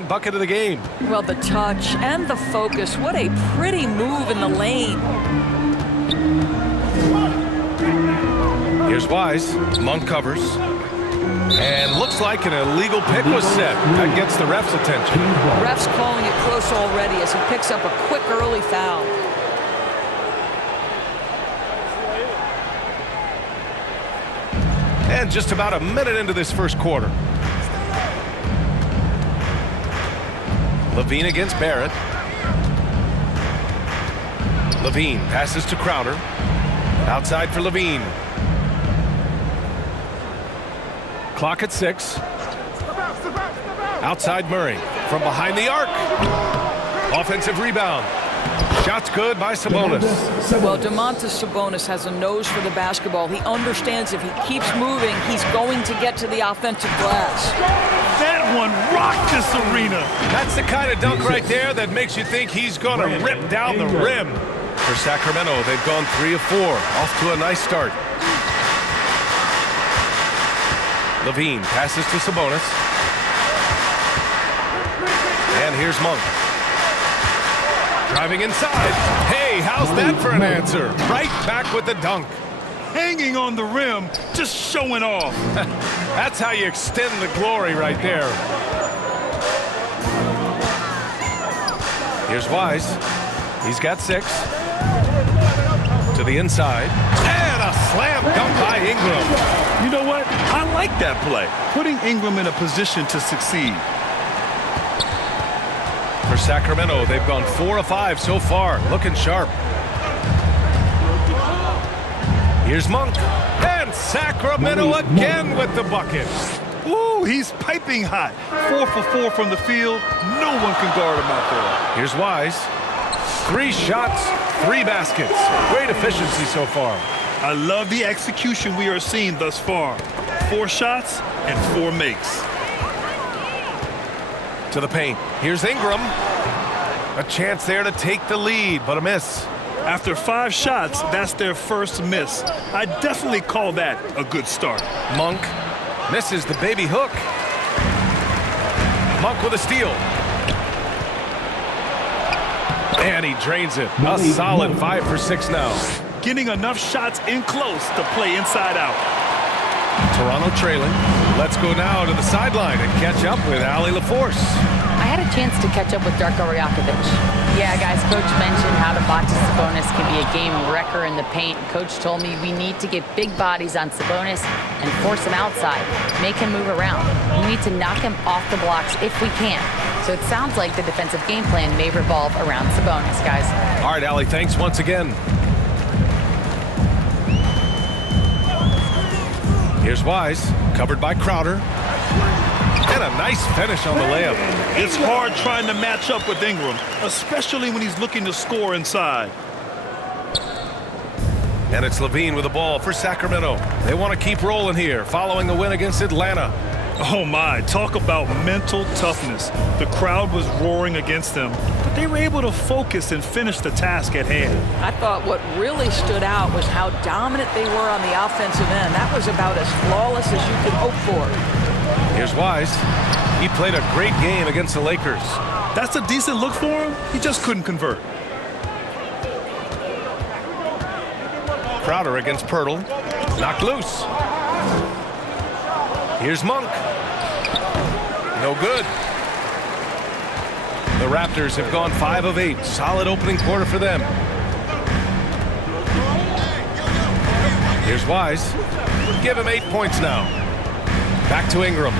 bucket of the game. Well, the touch and the focus. What a pretty move in the lane. Here's Wise. Monk covers. And looks like an illegal pick was set. That gets the ref's attention. Ref's calling it close already as he picks up a quick early foul. And just about a minute into this first quarter. Levine against Barrett. Levine passes to Crowder. Outside for Levine. Clock at 6. Outside Murray. From behind the arc. Offensive rebound. Shot's good by Sabonis. Well, Domantas Sabonis has a nose for the basketball. He understands if he keeps moving, he's going to get to the offensive glass. That one rocked this arena. That's the kind of dunk right there that makes you think he's going to rip down the rim. For Sacramento, they've gone 3 of 4. Off to a nice start. Levine passes to Sabonis. And here's Monk. Driving inside. Hey, how's that for an answer? Right back with the dunk. Hanging on the rim, just showing off. That's how you extend the glory right there. Here's Wise. He's got 6. To the inside. And a slam dunk by Ingram. You know what? I like that play. Putting Ingram in a position to succeed. For Sacramento, they've gone 4 of 5 so far. Looking sharp. Here's Monk. And Sacramento again with the bucket. Ooh, he's piping hot. 4 for 4 from the field. No one can guard him out there. Here's Wise. 3 shots, 3 baskets. Great efficiency so far. I love the execution we are seeing thus far. 4 shots and 4 makes. To the paint. Here's Ingram. A chance there to take the lead, but a miss. After 5 shots, that's their first miss. I definitely call that a good start. Monk misses the baby hook. Monk with a steal. And he drains it. A solid 5 for 6 now. Getting enough shots in close to play inside out. Toronto trailing. Let's go now to the sideline and catch up with Allie LaForce. I had a chance to catch up with Darko Rajakovic. Yeah, guys, Coach mentioned how Domantas Sabonis can be a game wrecker in the paint. Coach told me we need to get big bodies on Sabonis and force him outside, make him move around. We need to knock him off the blocks if we can. So it sounds like the defensive game plan may revolve around Sabonis, guys. All right, Allie, thanks once again. Here's Wise, covered by Crowder. And a nice finish on the layup. It's hard trying to match up with Ingram, especially when he's looking to score inside. And it's Levine with the ball for Sacramento. They want to keep rolling here, following the win against Atlanta. Oh my, talk about mental toughness. The crowd was roaring against them, but they were able to focus and finish the task at hand. I thought what really stood out was how dominant they were on the offensive end. That was about as flawless as you could hope for. Here's Wise. He played a great game against the Lakers. That's a decent look for him. He just couldn't convert. Crowder against Pirtle. Knocked loose. Here's Monk. No good. The Raptors have gone 5 of 8. Solid opening quarter for them. Here's Wise. Give him 8 points now. Back to Ingram.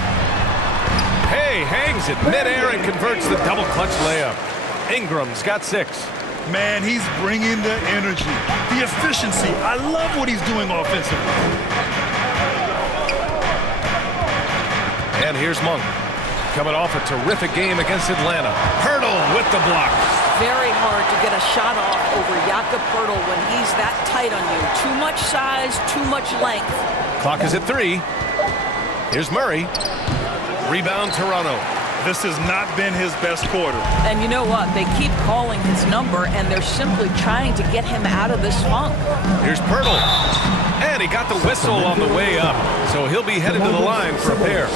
Hey, hangs it midair and converts the double clutch layup. Ingram's got 6. Man, he's bringing the energy, the efficiency. I love what he's doing offensively. And here's Monk. Coming off a terrific game against Atlanta. Pirtle with the block. Very hard to get a shot off over Jakob Pirtle when he's that tight on you. Too much size, too much length. Clock is at 3. Here's Murray. Rebound Toronto. This has not been his best quarter. And you know what? They keep calling his number, and they're simply trying to get him out of this funk. Here's Pirtle. And he got the whistle on the way up. So he'll be headed to the line for a pair.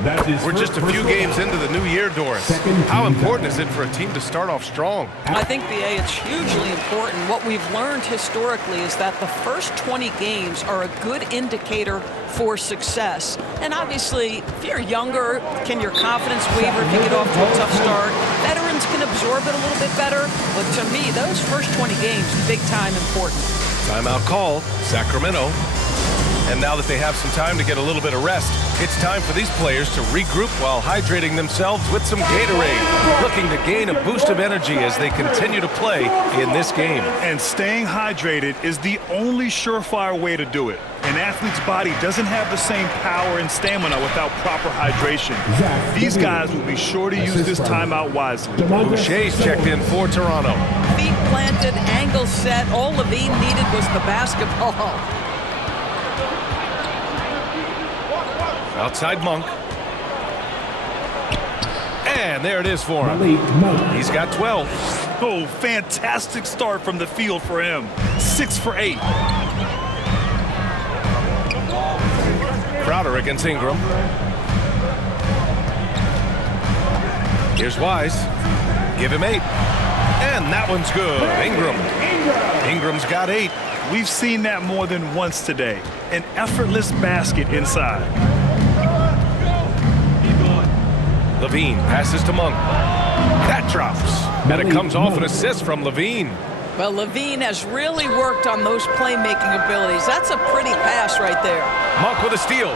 We're just a few games into the new year, Doris. How important is it for a team to start off strong? I think, BA, it's hugely important. What we've learned historically is that the first 20 games are a good indicator for success. And obviously, if you're younger, can your confidence waver if you get off to a tough start? Veterans can absorb it a little bit better. But to me, those first 20 games, big time important. Timeout call, Sacramento. And now that they have some time to get a little bit of rest, it's time for these players to regroup while hydrating themselves with some Gatorade, looking to gain a boost of energy as they continue to play in this game. And staying hydrated is the only surefire way to do it. An athlete's body doesn't have the same power and stamina without proper hydration. These guys will be sure to use this timeout wisely. Boucher's checked in for Toronto. Feet planted, angle set. All Levine needed was the basketball. Outside Monk. And there it is for him. He's got 12. Oh, fantastic start from the field for him. 6 for 8. Crowder against Ingram. Here's Wise. Give him 8. And that one's good. Ingram. Ingram's got 8. We've seen that more than once today. An effortless basket inside. Levine passes to Monk. That drops. And it comes off an assist from Levine. Well, Levine has really worked on those playmaking abilities. That's a pretty pass right there. Monk with a steal.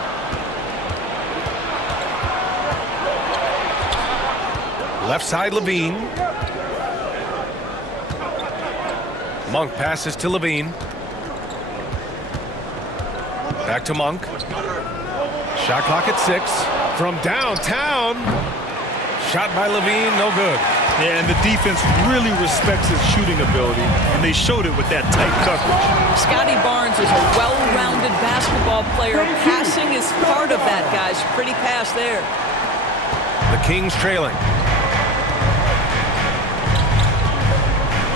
Left side Levine. Monk passes to Levine. Back to Monk. Shot clock at 6. From downtown. Shot by Levine, no good. Yeah, and the defense really respects his shooting ability, and they showed it with that tight coverage. Scotty Barnes is a well-rounded basketball player. Passing is part of that, guys. Pretty pass there. The Kings trailing.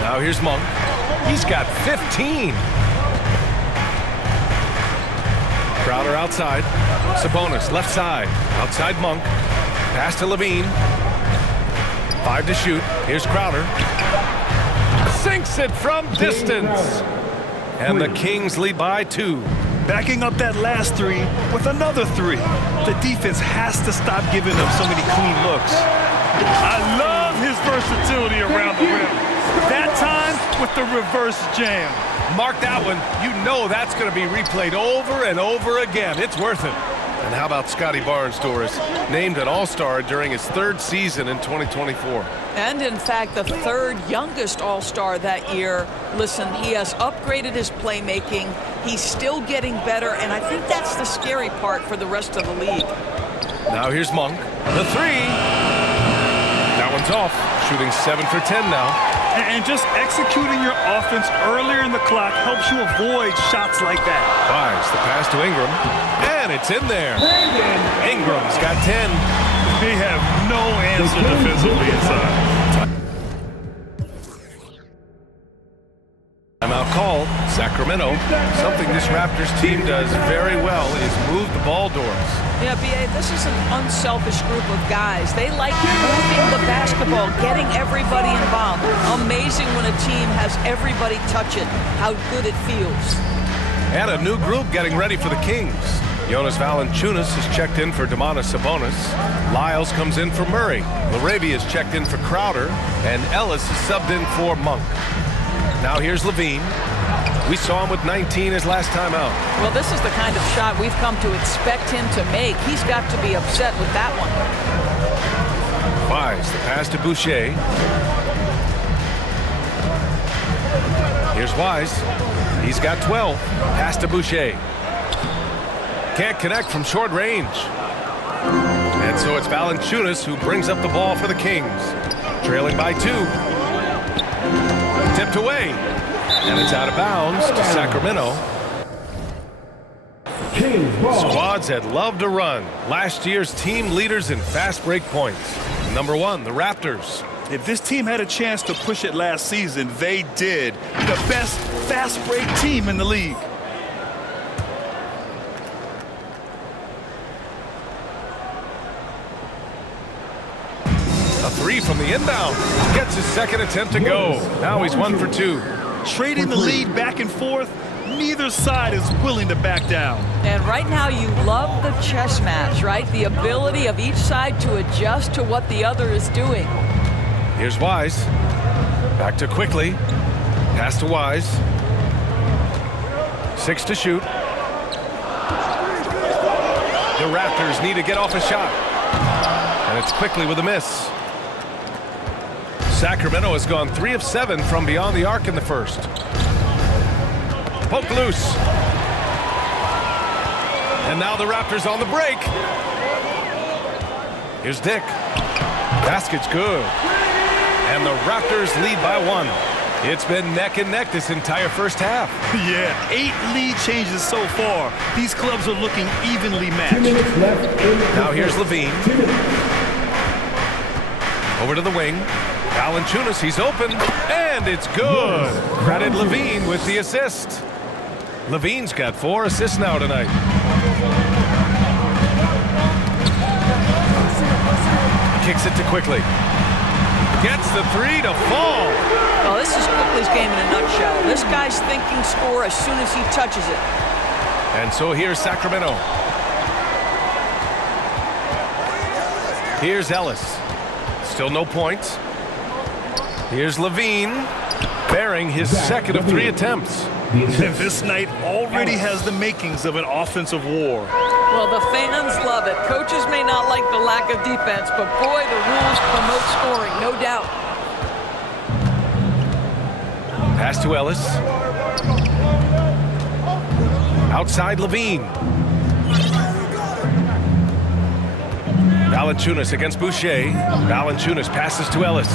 Now here's Monk. He's got 15. Crowder outside. Sabonis left side. Outside Monk. Pass to Levine. 5 to shoot. Here's Crowder. Sinks it from distance. And the Kings lead by 2. Backing up that last 3 with another 3. The defense has to stop giving them so many clean looks. I love his versatility around the rim. That time with the reverse jam. Mark that one. You know that's going to be replayed over and over again. It's worth it. And how about Scotty Barnes, Doris? Named an All-Star during his 3rd season in 2024. And, in fact, the 3rd youngest All-Star that year. Listen, he has upgraded his playmaking. He's still getting better, and I think that's the scary part for the rest of the league. Now here's Monk. The 3. That one's off. Shooting 7 for 10 now. And just executing your offense earlier in the clock helps you avoid shots like that. Wise, the pass to Ingram. And it's in there. Ingram's got 10. They have no answer defensively inside. Timeout call, Sacramento. Something this Raptors team does very well is move the ball, Doris. Yeah, B.A., this is an unselfish group of guys. They like moving the basketball, getting everybody involved. Amazing when a team has everybody touch it, how good it feels. And a new group getting ready for the Kings. Jonas Valanciunas is checked in for Domantas Sabonis. Lyles comes in for Murray. Larabia is checked in for Crowder. And Ellis is subbed in for Monk. Now here's Levine. We saw him with 19 his last time out. Well, this is the kind of shot we've come to expect him to make. He's got to be upset with that one. Wise, the pass to Boucher. Here's Wise. He's got 12. Pass to Boucher. Can't connect from short range. And so it's Valanciunas who brings up the ball for the Kings. Trailing by 2. Tipped away. And it's out of bounds to Sacramento. Squads that love to run. Last year's team leaders in fast break points. Number 1, the Raptors. If this team had a chance to push it last season, they did. The best fast break team in the league. three from the inbound. Gets his second attempt to go. Now he's 1 for 2. Trading the lead back and forth, neither side is willing to back down. And right now you love the chess match, right? The ability of each side to adjust to what the other is doing. Here's Wise. Back to Quickly. Pass to Wise. 6 to shoot. The Raptors need to get off a shot. And it's Quickly with a miss. Sacramento has gone 3 of 7 from beyond the arc in the first. Poke loose. And now the Raptors on the break. Here's Dick. Basket's good. And the Raptors lead by 1. It's been neck and neck this entire first half. Yeah, 8 lead changes so far. These clubs are looking evenly matched. Now here's Levine. Over to the wing. Valanciunas, he's open, and it's good. Credit Levine with the assist. Levine's got 4 assists now tonight. Kicks it to Quickly. Gets the 3 to fall. Well, this is Quickly's game in a nutshell. This guy's thinking score as soon as he touches it. And so here's Sacramento. Here's Ellis. Still no points. Here's Levine, bearing his second of 3 attempts. This night already has the makings of an offensive war. Well, the fans love it. Coaches may not like the lack of defense, but boy, the rules promote scoring, no doubt. Pass to Ellis. Outside Levine. Valanciunas against Boucher. Valanciunas passes to Ellis.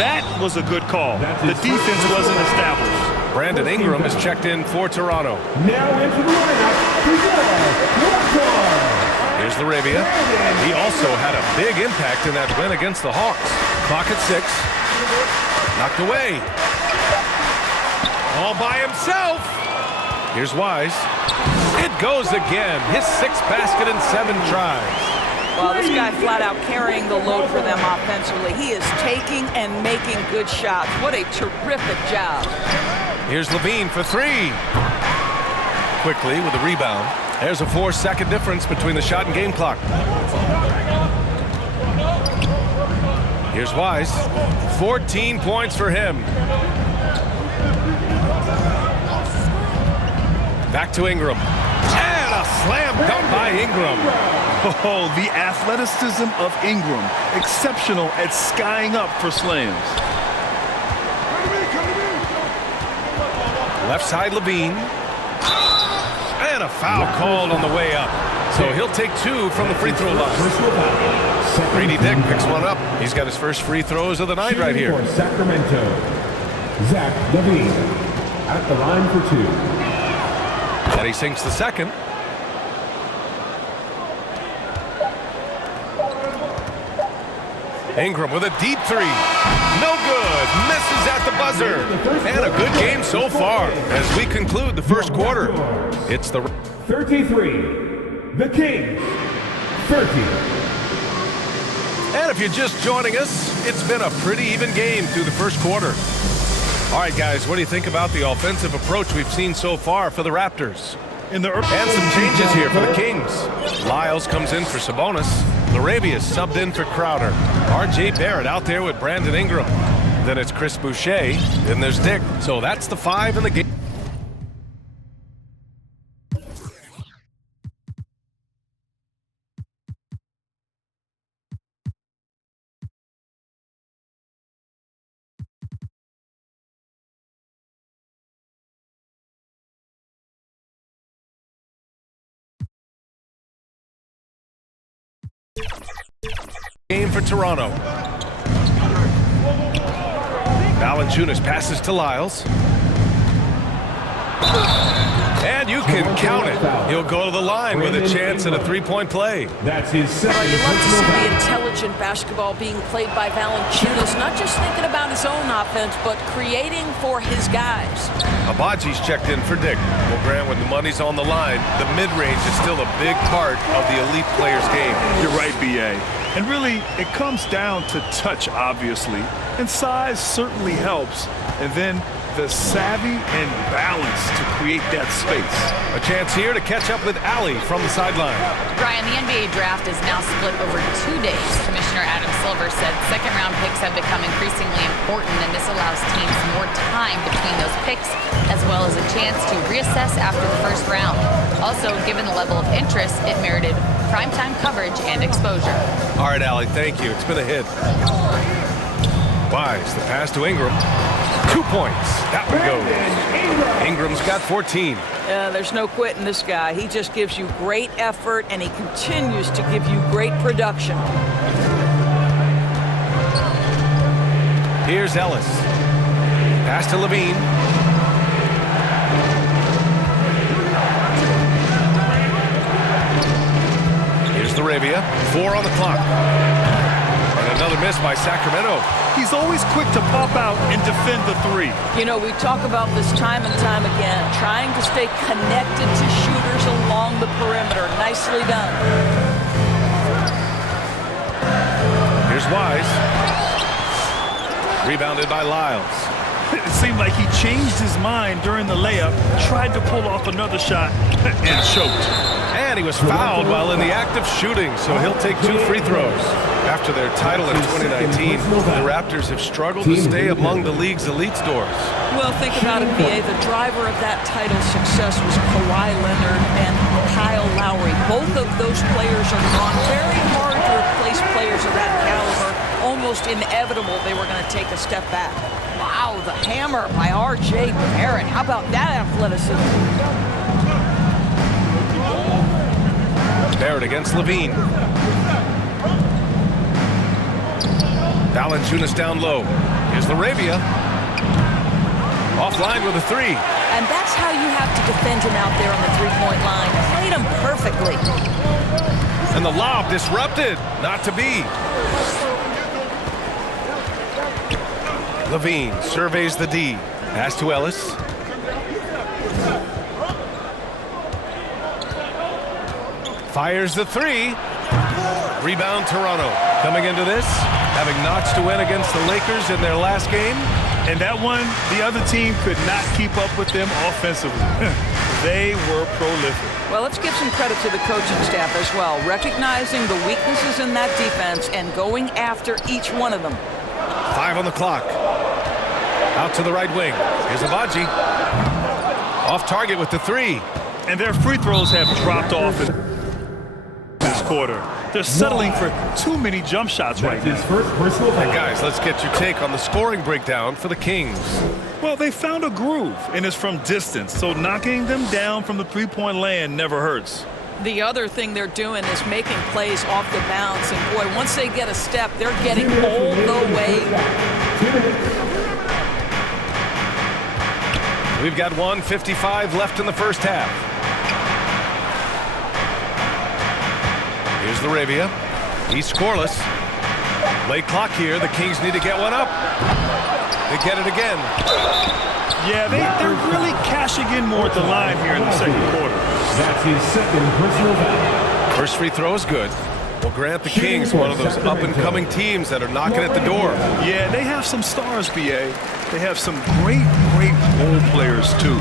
That was a good call. The defense wasn't established. Brandon Ingram is checked in for Toronto. Now into the lineup, Here's Larabia. He also had a big impact in that win against the Hawks. Clock at 6. Knocked away. All by himself. Here's Wise. It goes again. His 6th basket in 7 tries. Well, this guy flat out carrying the load for them offensively. He is taking and making good shots. What a terrific job. Here's Levine for 3. Quickly with a rebound. There's a 4-second difference between the shot and game clock. Here's Wise. 14 points for him. Back to Ingram. And a slam dunk by Ingram. Oh, the athleticism of Ingram. Exceptional at skying up for slams. Left side Levine. And a foul called on the way up. So he'll take 2 from the free throw line. Grady Dick picks one up. He's got his first free throws of the night right here. For Sacramento, Zach Levine at the line for 2. And he sinks the second. Ingram with a deep 3. No good. Misses at the buzzer. And a good game so far as we conclude the first quarter. It's the 33, the Kings, 30. And if you're just joining us, it's been a pretty even game through the first quarter. All right, guys, what do you think about the offensive approach we've seen so far for the Raptors? And some changes here for the Kings. Lyles comes in for Sabonis. Larabia subbed in for Crowder. R.J. Barrett out there with Brandon Ingram. Then it's Chris Boucher. Then there's Dick. So that's the 5 in the game. Game for Toronto. Valanciunas passes to Lyles. And you can count it. He'll go to the line with a chance at a 3-point play. That's his Well, second. you love to see the intelligent basketball being played by Valanciunas, not just thinking about his own offense, but creating for his guys. Abaji's checked in for Dick. Well, Grant, when the money's on the line, the mid-range is still a big part of the elite player's game. You're right, B.A. And really, it comes down to touch, obviously. And size certainly helps. And then the savvy and balance to create that space. A chance here to catch up with Allie from the sideline. Brian, the NBA draft is now split over 2 days. Commissioner Adam Silver said second-round picks have become increasingly important, and this allows teams more time between those picks, as well as a chance to reassess after the first round. Also, given the level of interest, it merited primetime coverage and exposure. All right, Allie, thank you. It's been a hit. Wise, the pass to Ingram. 2 points. That one goes. Ingram's got 14. There's no quitting this guy. He just gives you great effort, and he continues to give you great production. Here's Ellis. Pass to Levine. Here's Laravia. 4 on the clock. And another miss by Sacramento. He's always quick to pop out and defend the three. You know, we talk about this time and time again, trying to stay connected to shooters along the perimeter. Nicely done. Here's Wise. Rebounded by Lyles. It seemed like he changed his mind during the layup, tried to pull off another shot, and choked. And he was fouled while in the act of shooting, so he'll take 2 free throws. After their title in 2019, the Raptors have struggled to stay among the league's elite stores. Well, think about it, B.A. The driver of that title success was Kawhi Leonard and Kyle Lowry. Both of those players are gone. Very hard to replace players of that caliber. Almost inevitable they were going to take a step back. Wow, the hammer by R.J. Barrett. How about that athleticism? Barrett against Levine. Valanciunas down low. Here's Laravia. Offline with a 3. And that's how you have to defend him out there on the three-point line. Played him perfectly. And the lob disrupted. Not to be. Levine surveys the D. Pass to Ellis. Fires the 3. Rebound Toronto. Coming into this, having notched a win against the Lakers in their last game. And that one, the other team could not keep up with them offensively. They were prolific. Well, let's give some credit to the coaching staff as well, recognizing the weaknesses in that defense and going after each one of them. 5 on the clock. Out to the right wing. Here's Abaji. Off target with the 3. And their free throws have dropped off in this quarter. They're settling for too many jump shots right now. And guys, let's get your take on the scoring breakdown for the Kings. Well, they found a groove, and it's from distance, so knocking them down from the three-point land never hurts. The other thing they're doing is making plays off the bounce, and boy, once they get a step, they're getting all the way. We've got 1:55 left in the first half. Here's Laravia. He's scoreless. Late clock here. The Kings need to get one up. They get it again. Yeah, they're really cashing in more at the line here in the second quarter. That's his second personal foul. First free throw is good. We'll grant the Kings one of those up-and-coming teams that are knocking at the door. Yeah, they have some stars, BA. They have some great role players, too.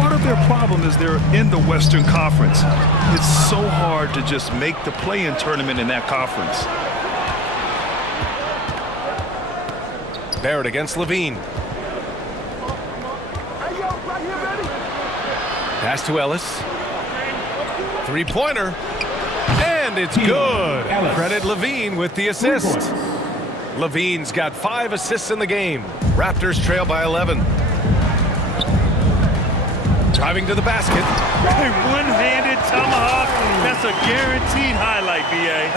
Part of their problem is they're in the Western Conference. It's so hard to just make the play-in tournament in that conference. Barrett against Levine. Pass to Ellis. Three-pointer. And it's good. Credit Levine with the assist. Levine's got 5 assists in the game. Raptors trail by 11. Driving to the basket. A one-handed tomahawk. That's a guaranteed highlight, BA.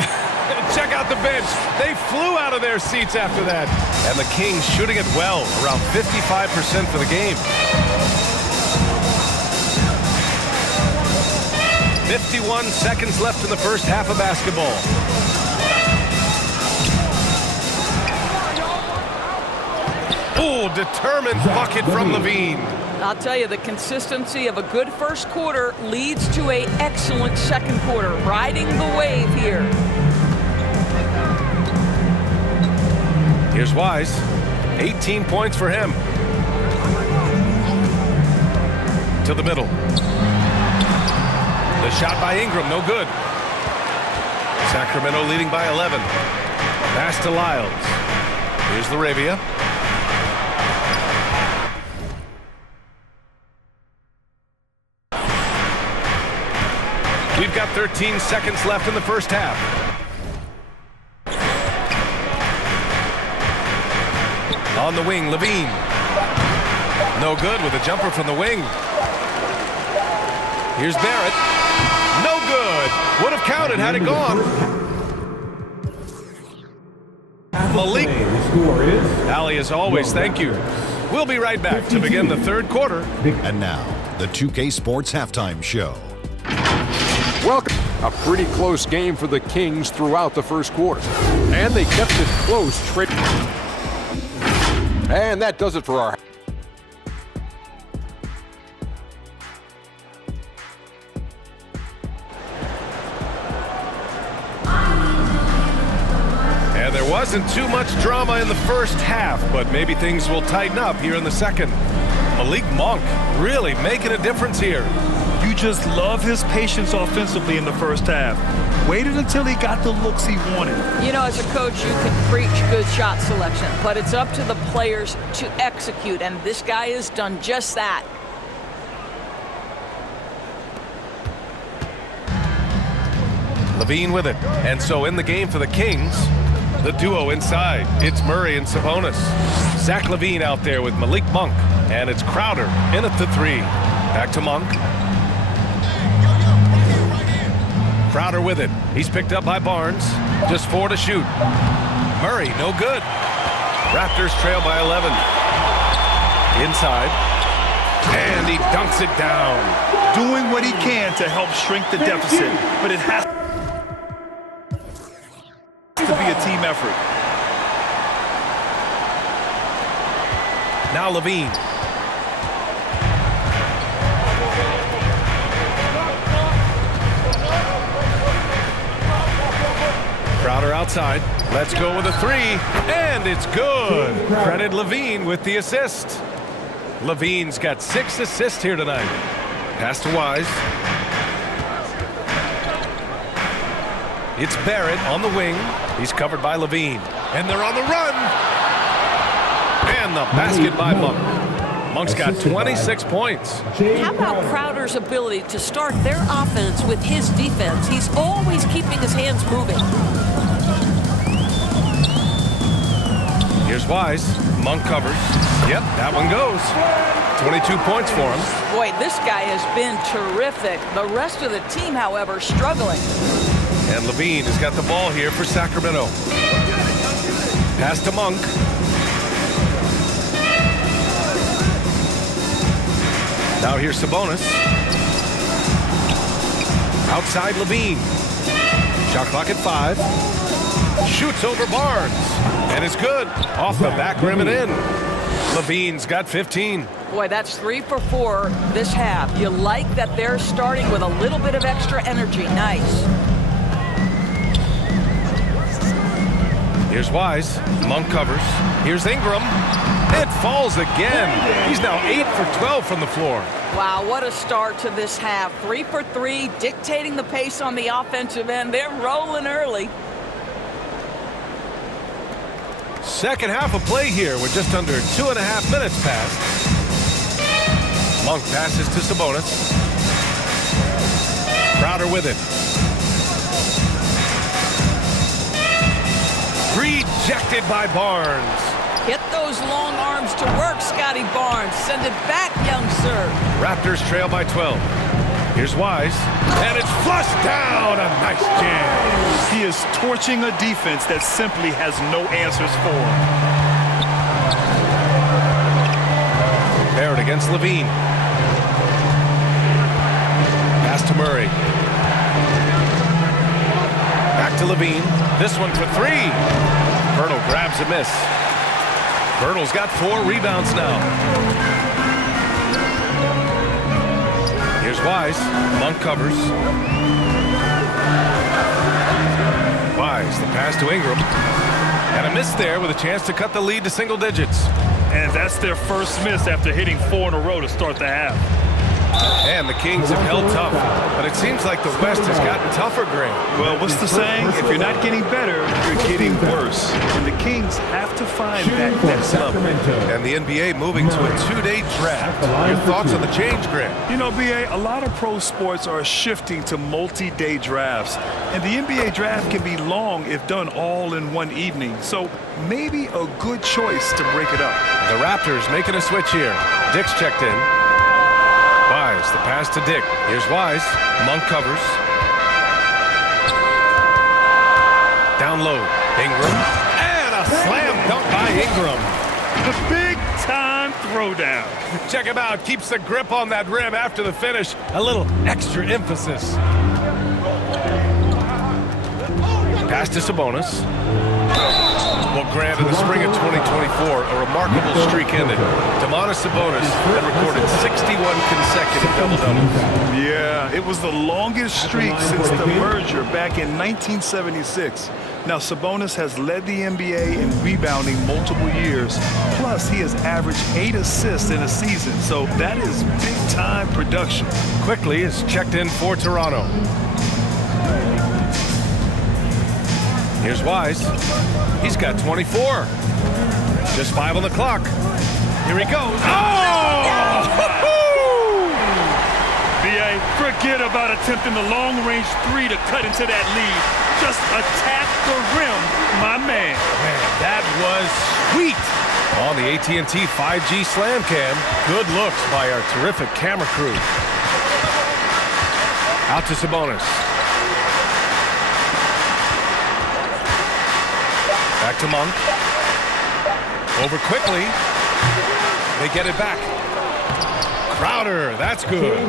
Check out the bench. They flew out of their seats after that. And the Kings shooting it well, around 55% for the game. 51 seconds left in the first half of basketball. Oh, determined bucket from Levine. I'll tell you, the consistency of a good first quarter leads to an excellent second quarter, riding the wave here. Here's Wise. 18 points for him. To the middle. The shot by Ingram, no good. Sacramento leading by 11. Pass to Lyles. Here's LaRavia. We've got 13 seconds left in the first half. On the wing, Levine. No good with a jumper from the wing. Here's Barrett. No good. Would have counted had it gone. Malik. Allie, as always, thank you. We'll be right back to begin the third quarter. And now, the 2K Sports Halftime Show. Welcome. A pretty close game for the Kings throughout the first quarter. And they kept it close. And that does it for our... And there wasn't too much drama in the first half, but maybe things will tighten up here in the second. Malik Monk really making a difference here. You just love his patience offensively in the first half. Waited until he got the looks he wanted. You know, as a coach, you can preach good shot selection, but it's up to the players to execute, and this guy has done just that. Levine with it. And so in the game for the Kings, the duo inside. It's Murray and Sabonis. Zach LaVine out there with Malik Monk. And it's Crowder in at the three. Back to Monk. Crowder with it. He's picked up by Barnes. Just 4 to shoot. Murray, no good. Raptors trail by 11. Inside. And he dunks it down. Doing what he can to help shrink the deficit, but it has to be a team effort. Now Levine. Crowder outside. Let's go with a three. And it's good. Credit Levine with the assist. Levine's got 6 assists here tonight. Pass to Wise. It's Barrett on the wing. He's covered by Levine. And they're on the run. And the basket by Monk. Monk's got 26 points. How about Crowder's ability to start their offense with his defense? He's always keeping his hands moving. Here's Wise. Monk covers. Yep, that one goes. 22 points for him. Boy, this guy has been terrific. The rest of the team, however, struggling. And Levine has got the ball here for Sacramento. Pass to Monk. Now here's Sabonis. Outside Levine. Shot clock at 5. Shoots over Barnes. And it's good. Off the back rim and in. Levine's got 15. Boy, that's 3 for 4 this half. You like that they're starting with a little bit of extra energy. Nice. Here's Wise. Monk covers. Here's Ingram. It falls again. He's now 8 for 12 from the floor. Wow, what a start to this half. 3 for 3, dictating the pace on the offensive end. They're rolling early. Second half of play here with just under 2.5 minutes passed. Monk passes to Sabonis. Crowder with it. Rejected by Barnes. Get those long arms to work, Scotty Barnes. Send it back, young sir. Raptors trail by 12. Here's Wise. And it's flushed down. A nice jam. He is torching a defense that simply has no answers for him. Barrett against Levine. Pass to Murray. Back to Levine. This one for 3. Bertle grabs a miss. Bertle's got 4 rebounds now. Here's Wise. Monk covers. Wise, the pass to Ingram. And a miss there with a chance to cut the lead to single digits. And that's their first miss after hitting 4 in a row to start the half. And the Kings have held tough, but it seems like the West has gotten tougher, Grant. Well, what's the saying? If you're not getting better, you're getting worse. And the Kings have to find that next level. And the NBA moving to a 2-day draft. Your thoughts on the change, Grant? You know, BA, a lot of pro sports are shifting to multi-day drafts. And the NBA draft can be long if done all in one evening. So maybe a good choice to break it up. The Raptors making a switch here. Dick's checked in. Wise, the pass to Dick. Here's Wise. Monk covers. Down low. Ingram. And a slam dunk by Ingram. The big-time throwdown. Check him out. Keeps the grip on that rim after the finish. A little extra emphasis. Pass to Sabonis. Well, Grant, in the spring of 2024, a remarkable streak ended. Domantas Sabonis had recorded 61 consecutive double-doubles. Yeah, it was the longest streak since the merger back in 1976. Now, Sabonis has led the NBA in rebounding multiple years. Plus, he has averaged 8 assists in a season, so that is big-time production. Quickly is checked in for Toronto. Here's Wise. He's got 24. Just 5 on the clock. Here he goes. Oh! BA, forget about attempting the long-range 3 to cut into that lead. Just attack the rim, my man. Man, that was sweet. On the AT&T 5G Slam Cam. Good looks by our terrific camera crew. Out to Sabonis. Back to Monk. Over quickly. They get it back. Crowder, that's good.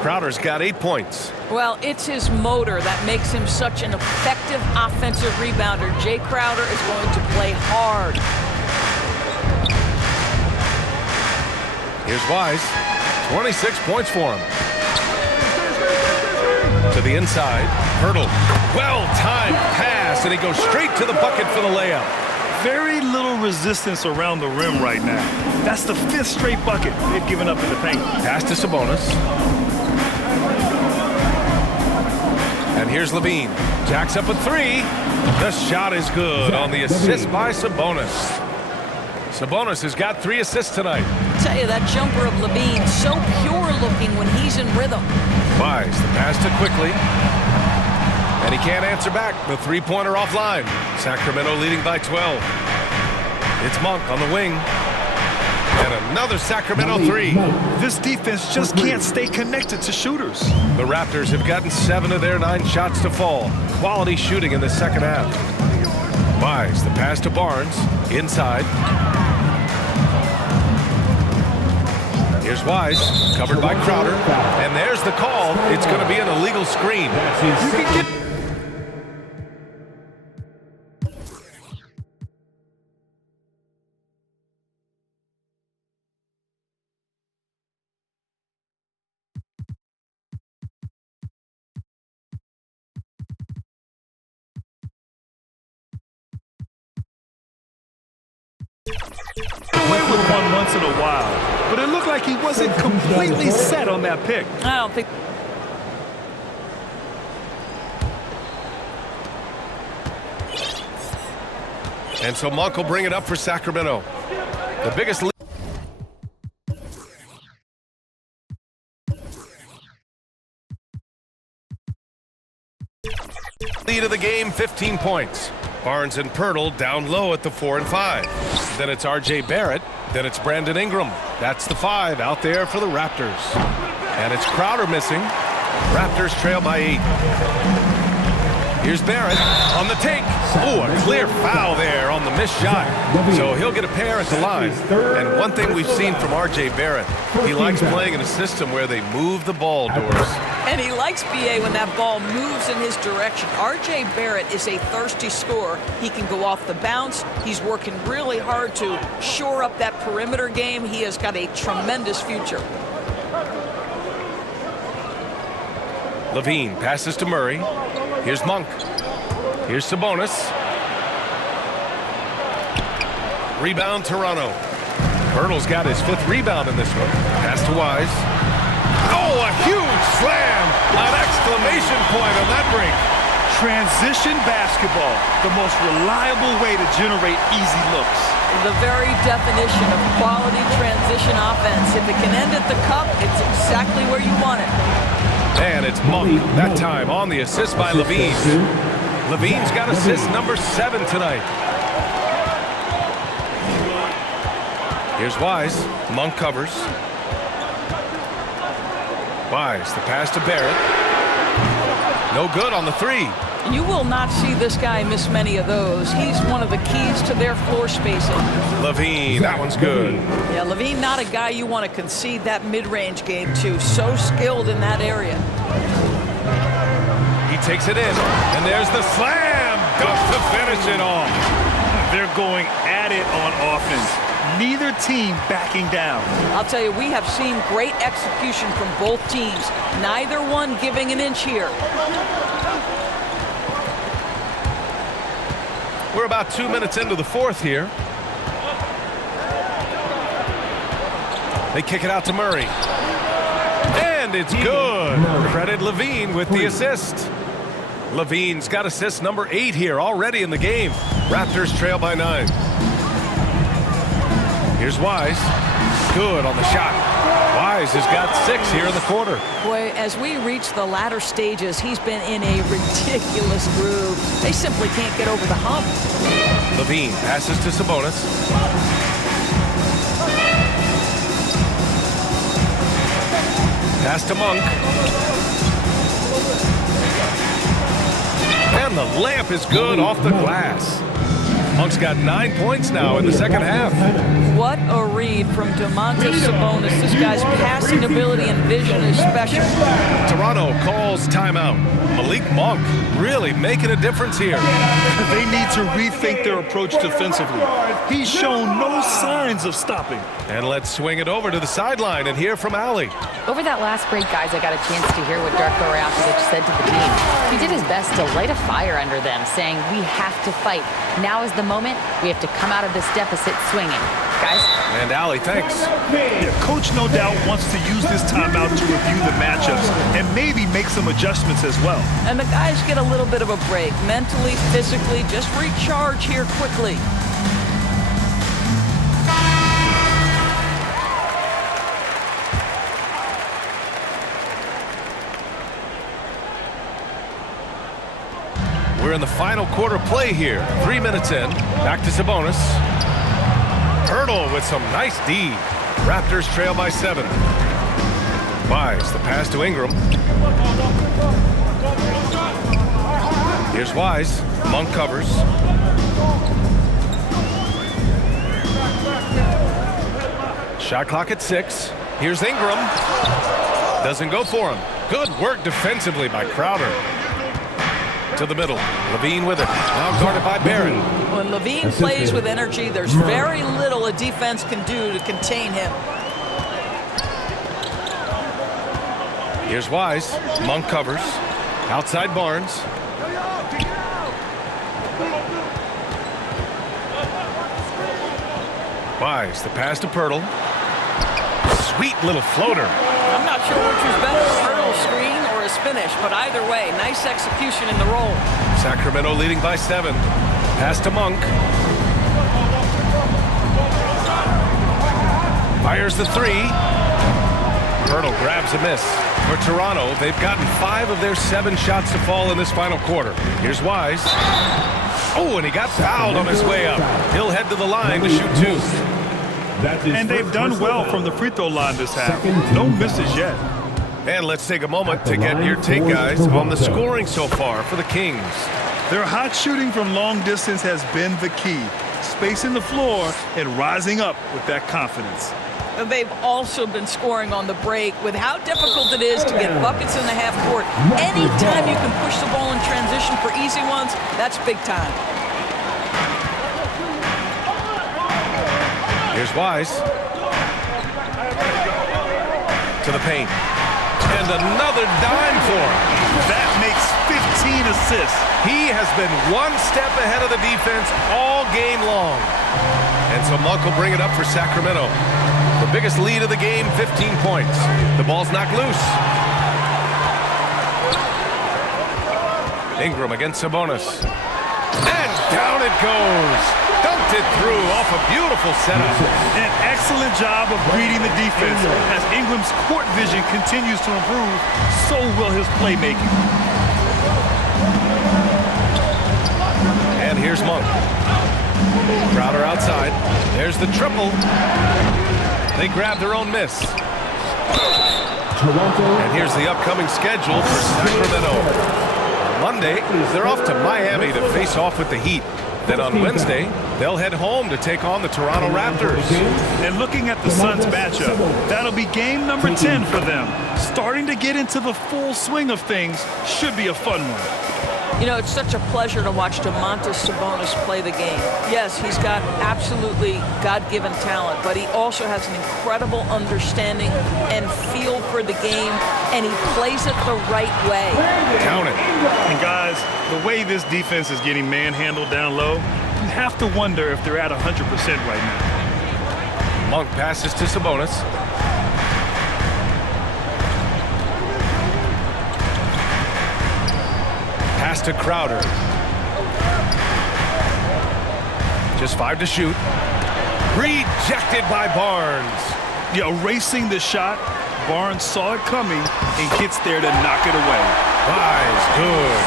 Crowder's got 8 points. Well, it's his motor that makes him such an effective offensive rebounder. Jay Crowder is going to play hard. Here's Wise. 26 points for him. To the inside. Hurdle. Well-timed pass, and he goes straight to the bucket for the layup. Very little resistance around the rim right now. That's the 5th straight bucket they've given up in the paint. Pass to Sabonis. And here's Levine. Jacks up a 3. The shot is good on the assist by Sabonis. Sabonis has got 3 assists tonight. I tell you, that jumper of Levine, so pure looking when he's in rhythm. Wise, the pass to Quickly. And he can't answer back. The 3-pointer offline. Sacramento leading by 12. It's Monk on the wing. And another Sacramento 3. This defense just can't stay connected to shooters. The Raptors have gotten 7 of their 9 shots to fall. Quality shooting in the second half. Wise, the pass to Barnes. Inside. Here's Wise, covered by Crowder. And there's the call. It's going to be an illegal screen. You can get... Play with one once in a while, but it looked like he wasn't completely set on that pick. I don't think... And so Monk will bring it up for Sacramento. The biggest lead of the game, 15 points. Barnes and Pirtle down low at the 4 and 5. Then it's R.J. Barrett. Then it's Brandon Ingram. That's the 5 out there for the Raptors. And it's Crowder missing. Raptors trail by 8. Here's Barrett on the take. Oh, a clear foul there on the missed shot. So he'll get a pair at the line. And one thing we've seen from R.J. Barrett, he likes playing in a system where they move the ball, Doris. And he likes BA when that ball moves in his direction. R.J. Barrett is a thirsty scorer. He can go off the bounce. He's working really hard to shore up that perimeter game. He has got a tremendous future. Levine passes to Murray. Here's Monk. Here's Sabonis. Rebound, Toronto. Hurdle's got his 5th rebound in this one. Pass to Wise. Oh, a huge slam! An exclamation point on that break. Transition basketball, the most reliable way to generate easy looks. The very definition of quality transition offense. If it can end at the cup, it's exactly where you want it. And it's Monk, that time on the assist by Levine. Levine's got assist number 7 tonight. Here's Wise. Monk covers. Wise, the pass to Barrett. No good on the 3. You will not see this guy miss many of those. He's one of the keys to their floor spacing. Levine, that one's good. Yeah, Levine, not a guy you want to concede that mid-range game to. So skilled in that area. He takes it in, and there's the slam dunk to finish it off. They're going at it on offense. Neither team backing down. I'll tell you, we have seen great execution from both teams. Neither one giving an inch here. We're about 2 minutes into the 4th here. They kick it out to Murray. And it's good. Credit Levine with the assist. Levine's got assist number 8 here already in the game. Raptors trail by 9. Here's Wise. Good on the shot. Wise has got 6 here in the quarter. Boy, as we reach the latter stages, he's been in a ridiculous groove. They simply can't get over the hump. Levine passes to Sabonis. Pass to Monk. And the layup is good off the glass. Monk's got 9 points now in the second half. What a read from Domantas Sabonis. This guy's passing ability and vision is special. Toronto calls timeout. Malik Monk really making a difference here. They need to rethink their approach defensively. He's shown no signs of stopping. And let's swing it over to the sideline and hear from Allie. Over that last break, guys, I got a chance to hear what Darko Rajakovic said to the team. He did his best to light a fire under them, saying, we have to fight. Now is the moment. We have to come out of this deficit swinging. Guys? And Allie, thanks. Yeah, Coach no doubt wants to use this timeout to review the matchups and maybe make some adjustments as well. And the guys get a little bit of a break. Mentally, physically, just recharge here quickly. We're in the final quarter play here. 3 minutes in. Back to Sabonis. Hurdle with some nice D. Raptors trail by 7. Wise, the pass to Ingram. Here's Wise. Monk covers. Shot clock at 6. Here's Ingram. Doesn't go for him. Good work defensively by Crowder. To the middle. Levine with it. Now guarded by Barrett. When Levine plays with energy, there's very little a defense can do to contain him. Here's Wise. Monk covers. Outside Barnes. Wise, the pass to Pirtle. Sweet little floater. I'm not sure which was better, Hurdle's screen or his finish, but either way, nice execution in the roll. Sacramento leading by 7. Pass to Monk. Fires the 3. Pirtle grabs a miss. For Toronto, they've gotten 5 of their 7 shots to fall in this final quarter. Here's Wise. Oh, and he got fouled on his way up. He'll head to the line to shoot 2. And they've done well from the free throw line this half. No misses yet. And let's take a moment to get your take, guys, on the scoring so far for the Kings. Their hot shooting from long distance has been the key. Spacing the floor and rising up with that confidence. They've also been scoring on the break. With how difficult it is to get buckets in the half court, anytime you can push the ball in transition for easy ones, that's big time. Here's Wise. To the paint. And another dime for him. That makes 15 assists. He has been one step ahead of the defense all game long. And so Monk will bring it up for Sacramento. The biggest lead of the game, 15 points. The ball's knocked loose. Ingram against Sabonis. And down it goes. Dumped it through off a beautiful setup. An excellent job of reading the defense. As Ingram's court vision continues to improve, so will his playmaking. And here's Monk. Crowder outside. There's the triple. They grab their own miss. And here's the upcoming schedule for Sacramento. Monday, they're off to Miami to face off with the Heat. Then on Wednesday, they'll head home to take on the Toronto Raptors. And looking at the Suns matchup, that'll be game number 10 for them. Starting to get into the full swing of things, should be a fun one. You know, it's such a pleasure to watch Domantas Sabonis play the game. Yes, he's got absolutely God-given talent, but he also has an incredible understanding and feel for the game, and he plays it the right way. Count it. And guys, the way this defense is getting manhandled down low, you have to wonder if they're at 100% right now. Monk passes to Sabonis. Pass to Crowder. Just 5 to shoot. Rejected by Barnes. Yeah, erasing the shot. Barnes saw it coming and gets there to knock it away. Wise, good.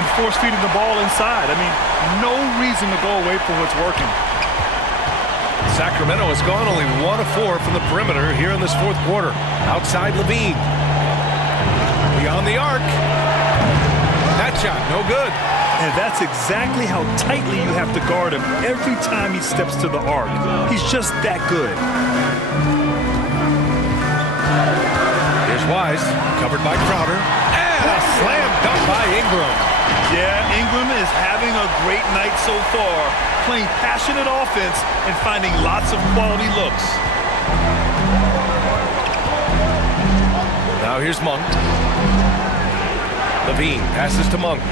And force-feeding the ball inside. I mean, no reason to go away from what's working. Sacramento has gone only 1 of 4 from the perimeter here in this fourth quarter. Outside Levine. Beyond the arc. That shot, no good. And that's exactly how tightly you have to guard him every time he steps to the arc. He's just that good. Here's Wise, covered by Crowder. And a slam dunk by Ingram. Yeah, Ingram is having a great night so far, playing passionate offense and finding lots of quality looks. Now here's Monk. Levine passes to Monk.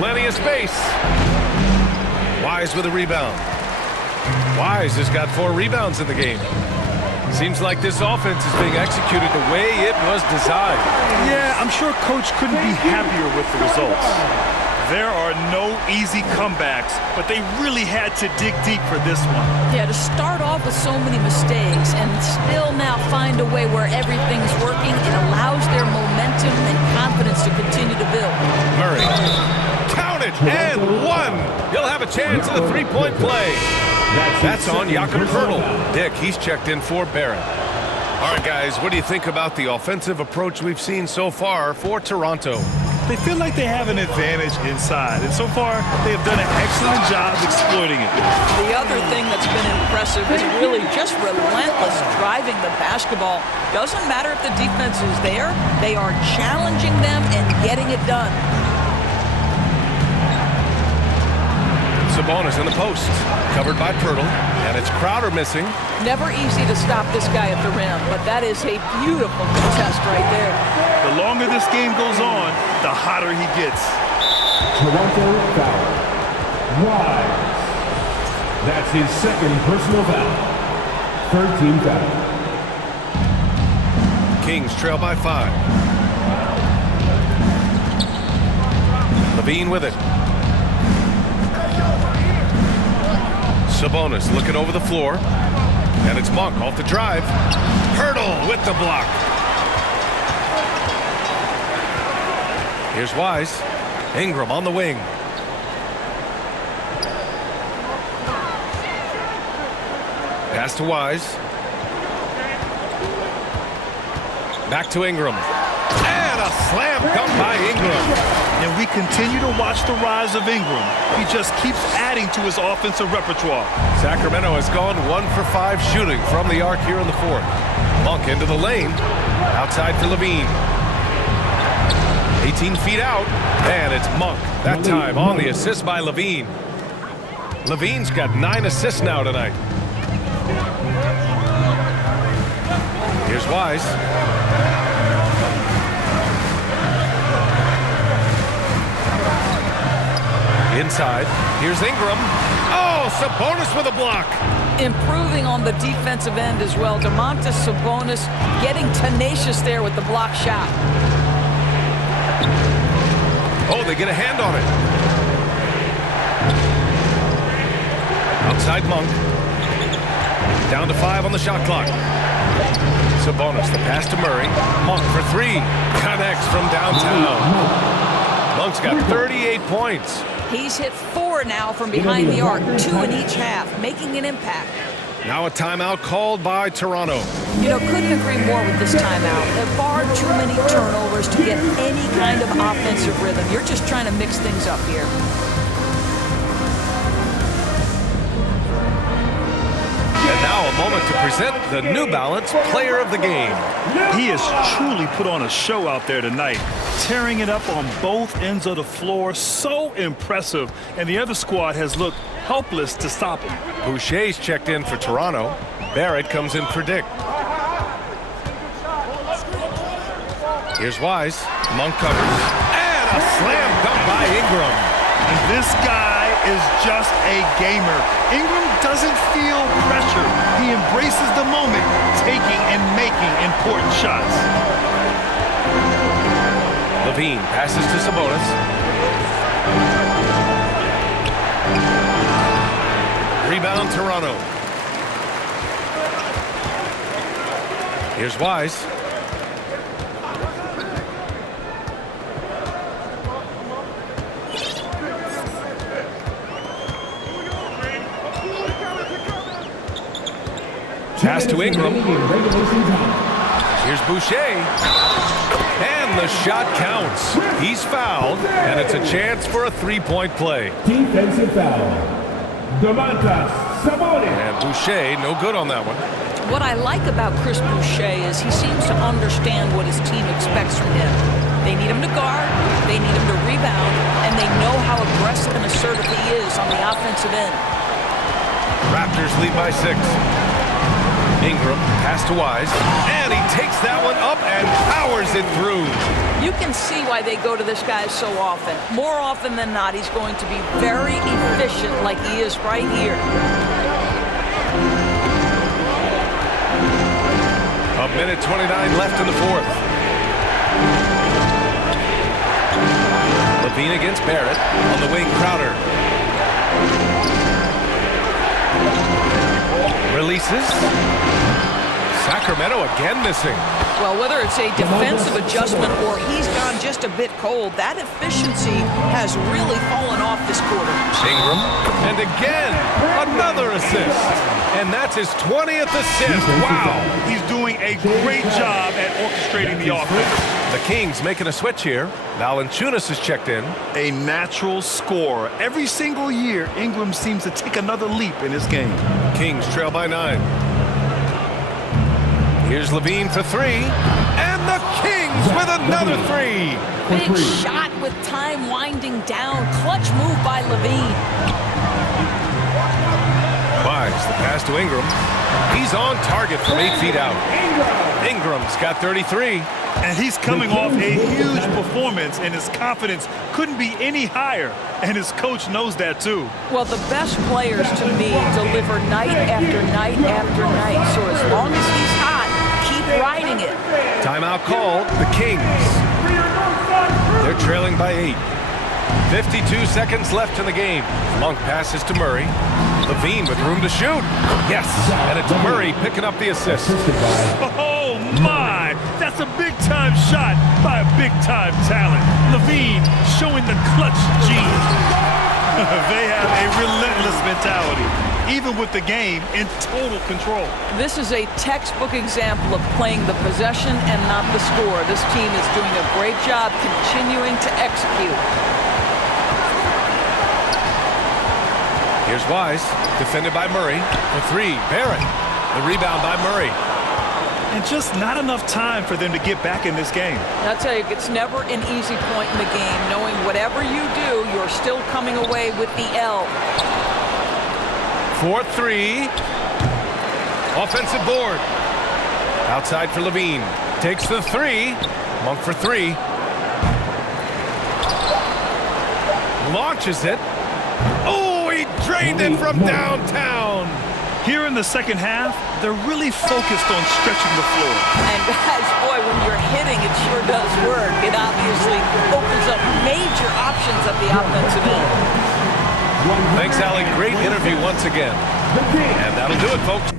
Plenty of space. Wise with a rebound. Wise has got 4 rebounds in the game. Seems like this offense is being executed the way it was designed. Yeah, I'm sure Coach couldn't be happier with the results. There are no easy comebacks, but they really had to dig deep for this one. Yeah, to start off with so many mistakes and still now find a way where everything's working, it allows their momentum and confidence to continue to build. Murray. Count it, and 1. He'll have a chance at the three-point play. That's on Jakob Poeltl. Dick, he's checked in for Barrett. All right, guys, what do you think about the offensive approach we've seen so far for Toronto? They feel like they have an advantage inside, and so far they have done an excellent job exploiting it. The other thing that's been impressive is really just relentless driving the basketball. Doesn't matter if the defense is there, they are challenging them and getting it done. Sabonis in the post, covered by Poeltl, and it's Crowder missing. Never easy to stop this guy at the rim, but that is a beautiful contest right there. The longer this game goes on, the hotter he gets. Toronto foul. Wise. That's his second personal foul. 13 foul. Kings trail by 5. Levine with it. Sabonis looking over the floor. And it's Monk off the drive. Poeltl with the block. Here's Wise. Ingram on the wing. Pass to Wise. Back to Ingram. And a slam dunk by Ingram. And we continue to watch the rise of Ingram. He just keeps adding to his offensive repertoire. Sacramento has gone 1 for 5 shooting from the arc here in the fourth. Monk into the lane. Outside for Levine. 18 feet out. And it's Monk. That time on the assist by Levine. Levine's got 9 assists now tonight. Here's Wise. Inside. Here's Ingram. Oh, Sabonis with a block. Improving on the defensive end as well. Domantas Sabonis getting tenacious there with the block shot. Oh, they get a hand on it. Outside Monk. Down to 5 on the shot clock. Sabonis, the pass to Murray. Monk for 3. Connects from downtown. Monk's got 38 points. He's hit 4 now from behind the arc, 2 in each half, making an impact. Now a timeout called by Toronto. You know, couldn't agree more with this timeout. There are far too many turnovers to get any kind of offensive rhythm. You're just trying to mix things up here. And now a moment to present the New Balance Player of the Game. He has truly put on a show out there tonight, tearing it up on both ends of the floor. So impressive. And the other squad has looked helpless to stop him. Boucher's checked in for Toronto. Barrett comes in for Dick. Here's Wise. Monk covers. And a slam dunk by Ingram. And this guy is just a gamer. Ingram doesn't feel pressure. He embraces the moment, taking and making important shots. Levine passes to Sabonis. Rebound Toronto. Here's Wise. Pass to Ingram. Here's Boucher. And the shot counts. He's fouled, and it's a chance for a three-point play. Defensive foul. Domantas Sabonis. And Boucher, no good on that one. What I like about Chris Boucher is he seems to understand what his team expects from him. They need him to guard, they need him to rebound, and they know how aggressive and assertive he is on the offensive end. Raptors lead by 6. Ingram, pass to Wise, and he takes that one up and powers it through. You can see why they go to this guy so often. More often than not, he's going to be very efficient like he is right here. A minute 29 left in the fourth. Levine against Barrett. On the wing, Crowder. Releases. Sacramento again missing. Well, whether it's a defensive adjustment or he's gone just a bit cold, that efficiency has really fallen off this quarter. Ingram, and again, another assist. And that's his 20th assist. Wow. He's doing a great job at orchestrating the offense. The Kings making a switch here. Valanciunas is checked in. A natural scorer. Every single year, Ingram seems to take another leap in his game. Kings trail by 9. Here's Levine for 3. And the Kings with another 3. Big shot with time winding down. Clutch move by Levine. Wise, the pass to Ingram. He's on target from 8 feet out. Ingram's got 33. And he's coming off a huge performance, and his confidence couldn't be any higher. And his coach knows that, too. Well, the best players, to me, deliver night after night after night. So as long as he's hot, keep riding it. Timeout called. The Kings. They're trailing by 8. 52 seconds left in the game. Monk passes to Murray. Levine with room to shoot. Yes, and it's Murray picking up the assist. Oh, my! That's a big-time shot by a big-time talent. Levine showing the clutch gene. They have a relentless mentality, even with the game in total control. This is a textbook example of playing the possession and not the score. This team is doing a great job continuing to execute. Here's Wise, defended by Murray. For 3, Barrett. The rebound by Murray. And just not enough time for them to get back in this game. I'll tell you, it's never an easy point in the game, knowing whatever you do, you're still coming away with the L. 4-3. Offensive board. Outside for Levine. Takes the 3. Monk for 3. Launches it. Oh, he drained it from downtown. Here in the second half, they're really focused on stretching the floor. And guys, boy, when you're hitting, it sure does work. It obviously opens up major options at the offensive end. Thanks, Allie. Great interview once again. And that'll do it, folks.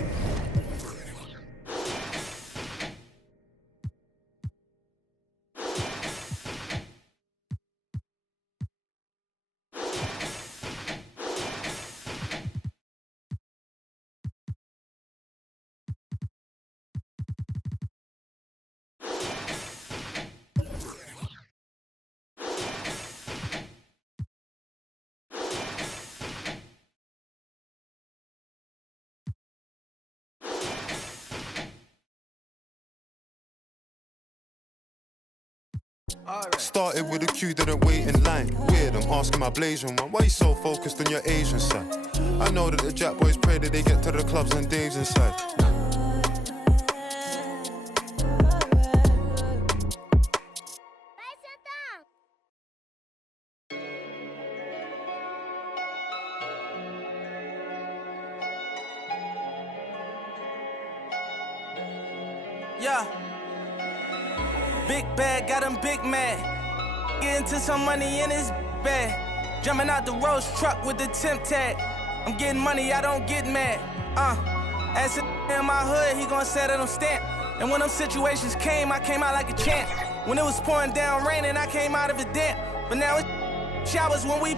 Started with a queue, didn't wait in line. Weird, I'm asking my Blasian one, why you so focused on your Asian side? I know that the Jack boys pray that they get to the clubs and Dave's inside. Yeah. Big bag, got him big mad. Get into some money in his bag. Jumping out the roast truck with the temp tag. I'm getting money, I don't get mad. As in my hood, he gon' set it on stamp. And when them situations came, I came out like a champ. When it was pouring down raining, I came out of it damp. But now it's showers when we